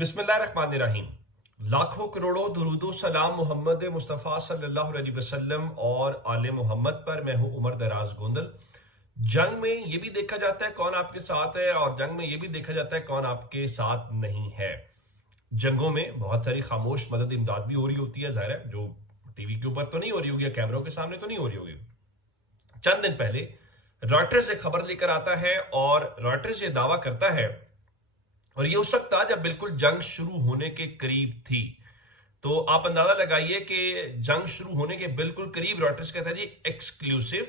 बिस्मिल्लाहिर्रहमानिर्रहीम। लाखों करोड़ों दुरूदो सलाम मोहम्मद मुस्तफ़ा सल्लल्लाहु अलैहि वसल्लम और आले मोहम्मद पर। मैं हूं उमर दराज गोंदल। जंग में ये भी देखा जाता है कौन आपके साथ है, और जंग में ये भी देखा जाता है कौन आपके साथ नहीं है। जंगों में बहुत सारी खामोश मदद इमदाद भी हो रही होती है, जाहिर है, जो टीवी के ऊपर तो नहीं हो रही होगी या कैमरों के सामने तो नहीं हो रही होगी। चंद दिन पहले रॉयटर्स एक खबर लेकर आता है और रॉयटर्स ये दावा करता है, और ये उस वक्त था जब बिल्कुल जंग शुरू होने के करीब थी। तो आप अंदाजा लगाइए कि जंग शुरू होने के बिल्कुल करीब रॉयटर्स कहता है जी, exclusive,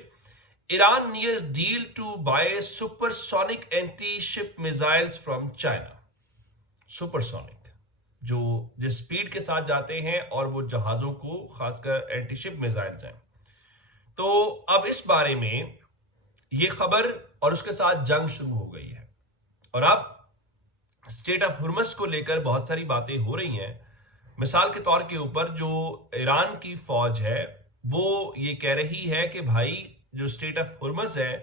Iran needs deal to buy supersonic anti ship missiles from China. Supersonic, जो जिस स्पीड के साथ जाते हैं और वो जहाजों को खासकर एंटी शिप मिसाइल्स हैं। तो अब इस बारे में ये खबर और उसके साथ जंग शुरू हो गई है, और अब स्टेट ऑफ हुर्मस को लेकर बहुत सारी बातें हो रही हैं। मिसाल के तौर के ऊपर जो ईरान की फौज है वो ये कह रही है कि भाई जो स्टेट ऑफ हुर्मस है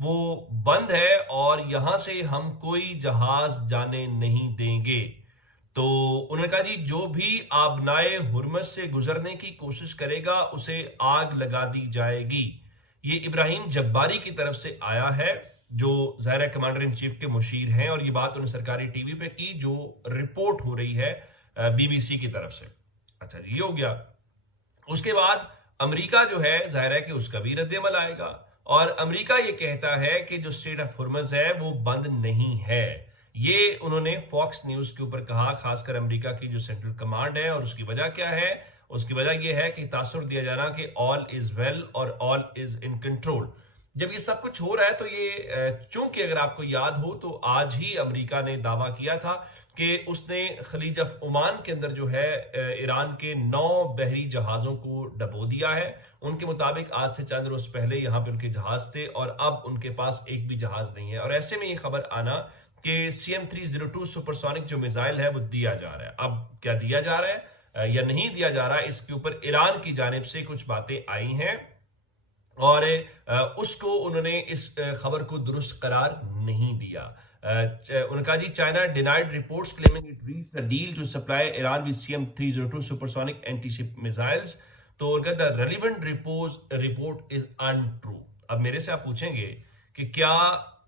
वो बंद है और यहां से हम कोई जहाज जाने नहीं देंगे। तो उन्होंने कहा जी, जो भी आबनाए हुर्मस से गुजरने की कोशिश करेगा उसे आग लगा दी जाएगी। ये इब्राहिम जब्बारी की तरफ से आया है, जो ज़ाहिर कमांडर इन चीफ के मुशीर हैं, और ये बात उन्होंने सरकारी टीवी पे की, जो रिपोर्ट हो रही है बीबीसी की तरफ से। अच्छा जी, ये हो गया। उसके बाद अमेरिका जो है, जाहिर है कि उसका भी रद्दमल आएगा, और अमेरिका ये कहता है कि जो स्टेट ऑफ हुर्मस है वो बंद नहीं है। ये उन्होंने फॉक्स न्यूज के ऊपर कहा, खासकर अमेरिका की जो सेंट्रल कमांड है। और उसकी वजह क्या है? उसकी वजह यह है कि तासुर दिया जाना कि ऑल इज वेल और ऑल इज इन कंट्रोल। जब ये सब कुछ हो रहा है तो ये चूंकि अगर आपको याद हो तो आज ही अमेरिका ने दावा किया था कि उसने खलीज ऑफ ओमान के अंदर जो है ईरान के 9 बहरी जहाजों को डबो दिया है। उनके मुताबिक आज से चंद रोज पहले यहाँ पे उनके जहाज थे और अब उनके पास एक भी जहाज नहीं है। और ऐसे में ये खबर आना कि CM-302 सुपरसोनिक जो मिसाइल है वो दिया जा रहा है। अब क्या दिया जा रहा है या नहीं दिया जा रहा है, इसके ऊपर ईरान की जानिब से कुछ बातें आई हैं, और उसको उन्होंने इस खबर को दुरुस्त करार नहीं दिया। उनका जी, China denied reports claiming it reached a deal to supply Iran with CM-302 supersonic anti ship missiles. तो उनका the relevant report is untrue. अब मेरे से आप पूछेंगे कि क्या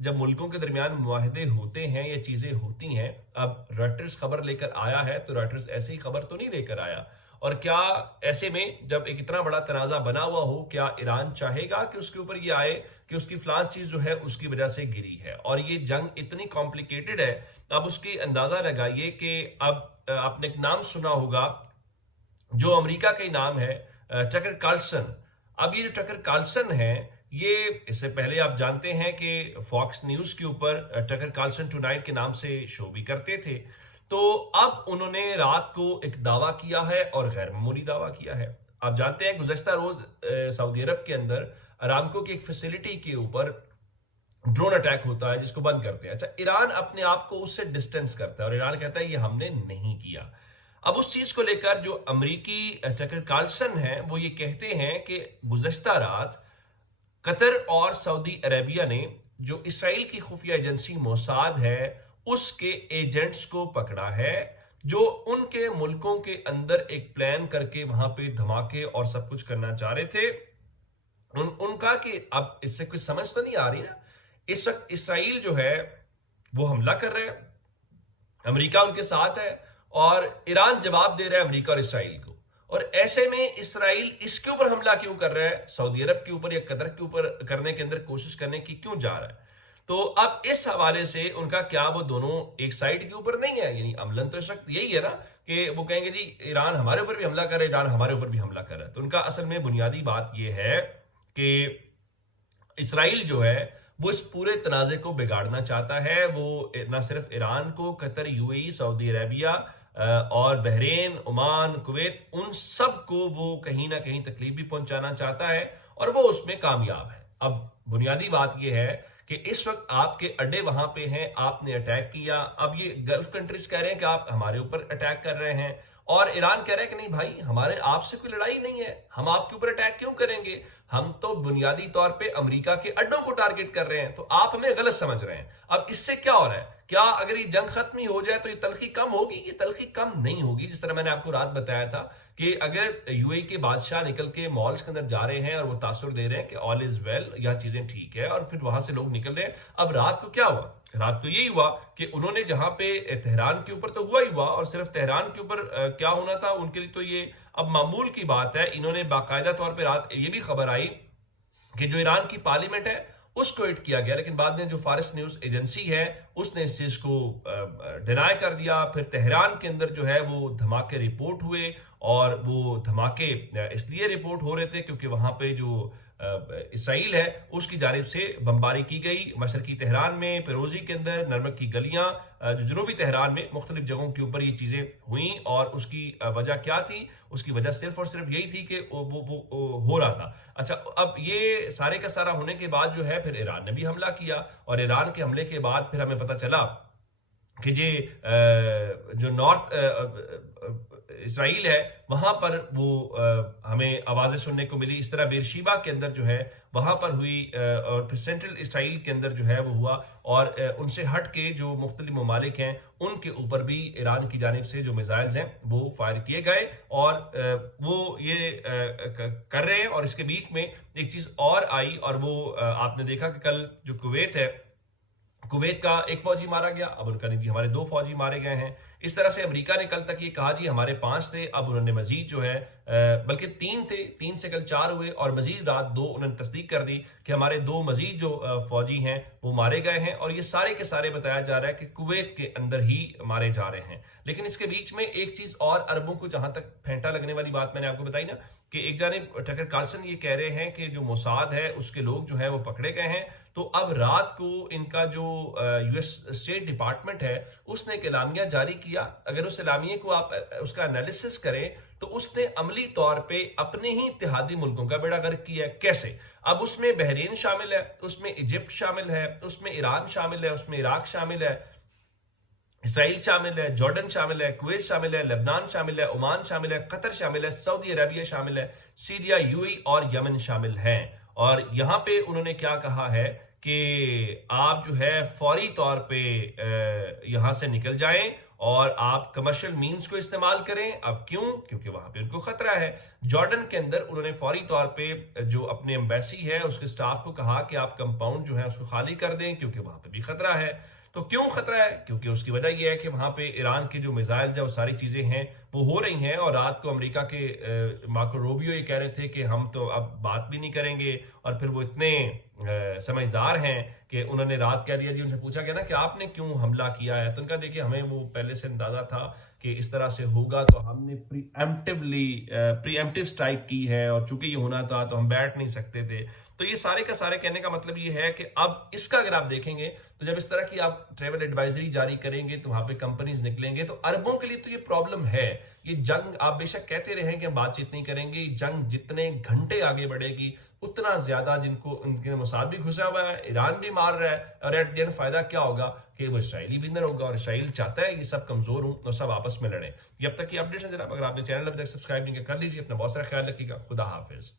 जब मुल्कों के दरमियान मुआहदे होते हैं या चीजें होती हैं, अब रॉयटर्स खबर लेकर आया है तो रॉयटर्स ऐसी ही खबर तो नहीं लेकर आया। और क्या ऐसे में जब एक इतना बड़ा तनाजा बना हुआ हो, क्या ईरान चाहेगा कि उसके ऊपर ये आए कि उसकी फलां चीज जो है उसकी वजह से गिरी है? और ये जंग इतनी कॉम्प्लिकेटेड है, अब उसकी अंदाजा लगाइए कि अब आपने एक नाम सुना होगा जो अमेरिका का ही नाम है, टकर कार्लसन। अब ये जो टकर कार्लसन है, ये इससे पहले आप जानते हैं कि फॉक्स न्यूज के ऊपर टकर कार्लसन टुनाइट के नाम से शो भी करते थे। तो अब उन्होंने रात को एक दावा किया है और गैर मामूली दावा किया है। आप जानते हैं गुज़श्ता रोज सऊदी अरब के अंदर अरामको की एक फैसिलिटी के ऊपर ड्रोन अटैक होता है जिसको बंद करते हैं। अच्छा, ईरान अपने आप को उससे डिस्टेंस करता है और ईरान कहता है ये हमने नहीं किया। अब उस चीज को लेकर जो अमरीकी टकर कार्लसन है वो ये कहते हैं कि गुज़श्ता रात कतर और सऊदी अरेबिया ने जो इसराइल की खुफिया एजेंसी मोसाद है उसके एजेंट्स को पकड़ा है, जो उनके मुल्कों के अंदर एक प्लान करके वहां पे धमाके और सब कुछ करना चाह रहे थे। उनका कि अब इससे कोई समझ तो नहीं आ रही ना, इस वक्त इसराइल जो है वो हमला कर रहे हैं, अमेरिका उनके साथ है और ईरान जवाब दे रहा है अमेरिका और इसराइल को। और ऐसे में इसराइल इसके ऊपर हमला क्यों कर रहा है, सऊदी अरब के ऊपर या कतर के ऊपर करने के अंदर कोशिश करने की क्यों जा रहा है? तो अब इस हवाले से उनका क्या वो दोनों एक साइड के ऊपर नहीं है? यानी अमलन तो इस वक्त यही है ना कि वो कहेंगे जी ईरान हमारे ऊपर भी हमला कर रहा है, ईरान हमारे ऊपर भी हमला कर रहा है। तो उनका असल में बुनियादी बात यह है कि इसराइल जो है वो इस पूरे तनाजे को बिगाड़ना चाहता है। वो ना सिर्फ ईरान को, कतर, UAE, सऊदी अरेबिया और बहरीन, ओमान, कुवैत, उन सब को वो कहीं ना कहीं तकलीफ भी पहुंचाना चाहता है, और वो उसमें कामयाब है। अब बुनियादी बात यह है कि इस वक्त आपके अड्डे वहां पे हैं, आपने अटैक किया। अब ये गल्फ कंट्रीज कह रहे हैं कि आप हमारे ऊपर अटैक कर रहे हैं, और ईरान कह रहा है कि नहीं भाई, हमारे आपसे कोई लड़ाई नहीं है, हम आपके ऊपर अटैक क्यों करेंगे, हम तो बुनियादी तौर पे अमेरिका के अड्डों को टारगेट कर रहे हैं, तो आप हमें गलत समझ रहे हैं। अब इससे क्या हो रहा है क्या अगर ये जंग खत्म ही हो जाए तो ये तलखी कम होगी? ये तलखी कम नहीं होगी। जिस तरह मैंने आपको रात बताया था कि अगर यूएई के बादशाह निकल के मॉल्स के अंदर जा रहे हैं और वो तासुर दे रहे हैं कि ऑल इज वेल, यहाँ चीजें ठीक है, और फिर वहां से लोग निकल रहे हैं। अब रात को क्या हुआ? रात को यही हुआ कि उन्होंने जहां पे तेहरान के ऊपर तो हुआ ही हुआ, और सिर्फ तेहरान के ऊपर क्या होना था उनके लिए तो ये अब मामूल की बात है। इन्होंने बाकायदा तौर पर रात ये भी खबर आई कि जो ईरान की पार्लियामेंट है उसको हिट किया गया, लेकिन बाद में जो फारिस न्यूज एजेंसी है उसने इस चीज को डिनाई कर दिया। फिर तेहरान के अंदर जो है वो धमाके रिपोर्ट हुए, और वो धमाके इसलिए रिपोर्ट हो रहे थे क्योंकि वहां पे जो इसराइल है उसकी जानिब से बमबारी की गई मशरकी तेहरान में, फिरोजी के अंदर, नरमक की गलियां, जो जनूबी तेहरान में मुख्तलिफ जगहों के ऊपर ये चीजें हुई। और उसकी वजह क्या थी? उसकी वजह सिर्फ और सिर्फ यही थी कि वो हो रहा था। अच्छा, अब ये सारे का सारा होने के बाद जो है फिर ईरान ने भी हमला किया, और ईरान के हमले के बाद फिर हमें पता चला कि जो नॉर्थ इसराइल है वहां पर वो हमें आवाजें सुनने को मिली। इस तरह बेरशीबा के अंदर जो है वहां पर हुई, और फिर सेंट्रल इसराइल के अंदर जो है वो हुआ, और उनसे हट के जो मुख्तलिफ ममालिक हैं उनके ऊपर भी ईरान की जानिब से जो मिसाइल्स हैं वो फायर किए गए, और वो ये कर रहे हैं। और इसके बीच में एक चीज और आई, और वो आपने देखा कि कल जो कुवैत है, कुवैत का एक फौजी मारा गया, अब उनका नहीं जी हमारे 2 फौजी मारे गए हैं। इस तरह से अमेरिका ने कल तक ये कहा जी हमारे 5 थे, अब उन्होंने मजीद जो है बल्कि 3 थे, 3 से कल 4 हुए, और मजीद रात 2 उन्होंने तस्दीक कर दी कि हमारे 2 मजीद जो फौजी हैं वो मारे गए हैं। और ये सारे के सारे बताया जा रहा है कि कुवैत के अंदर ही मारे जा रहे हैं। लेकिन इसके बीच में एक चीज और अरबों को जहां तक फेंटा लगने वाली बात मैंने आपको बताई ना, कि एक जानिब टकर कार्लसन ये कह रहे हैं कि जो मोसाद है उसके लोग जो है वो पकड़े गए हैं। तो अब रात को इनका जो यूएस स्टेट डिपार्टमेंट है उसने एक एलामिया जारी किया। अगर उस एलामिया को आप उसका एनालिसिस करें तो उसने अमली तौर पे अपने ही इत्तेहादी मुल्कों का बेड़ा गर्क किया है। कैसे? अब उसमें बहरीन शामिल है, उसमें इजिप्ट शामिल है, उसमें ईरान शामिल है, उसमें इराक शामिल है, इसराइल शामिल है, जॉर्डन शामिल है, कुवैत शामिल है, लेबनान शामिल है, ओमान शामिल है, कतर शामिल है, सऊदी अरबिया शामिल है, सीरिया, यूएई और यमन शामिल हैं। और यहां पे उन्होंने क्या कहा है कि आप जो है फौरी तौर पे यहां से निकल जाएं और आप कमर्शियल मींस को इस्तेमाल करें। अब क्यों? क्योंकि वहां पे उनको खतरा है। जॉर्डन के अंदर उन्होंने फौरी तौर पे जो अपने एम्बेसी है उसके स्टाफ को कहा कि आप कंपाउंड जो है उसको खाली कर दें, क्योंकि वहां पे भी खतरा है। तो क्यों खतरा है? क्योंकि उसकी वजह यह है कि वहां पे ईरान के जो मिसाइल है वो सारी चीजें हैं वो हो रही हैं। और रात को अमेरिका के मार्को रूबियो ये कह रहे थे कि हम तो अब बात भी नहीं करेंगे, और फिर वो इतने समझदार हैं कि उन्होंने रात कह दिया जी, उनसे पूछा गया ना कि आपने क्यों हमला किया है, तो उनका देखिए हमें वो पहले से अंदाजा था कि इस तरह से होगा, तो हमने प्रीएम्प्टिव स्ट्राइक की है, और चूंकि ये होना था तो हम बैठ नहीं सकते थे। तो ये सारे का सारे कहने का मतलब ये है कि अब इसका अगर आप देखेंगे तो जब इस तरह की आप ट्रेवल एडवाइजरी जारी करेंगे तो वहां पे कंपनीज निकलेंगे, तो अरबों के लिए तो ये प्रॉब्लम है। ये जंग, आप बेशक कहते रहे कि हम बातचीत नहीं करेंगे, जंग जितने घंटे आगे बढ़ेगी उतना ज्यादा जिनको उनके मोसाद भी घुसा हुआ है, ईरान भी मार रहा है, और एट द एंड फायदा क्या होगा कि वो इसराइली विनर होगा, और इसराइल चाहता है ये सब कमजोर हूं और सब आपस में लड़े। ये अब तक की अपडेट्स है जनाब, अगर आपने चैनल अभी तक सब्सक्राइब नहीं किया कर लीजिए। अपना बहुत सारा ख्याल रखिएगा। खुदा हाफिज।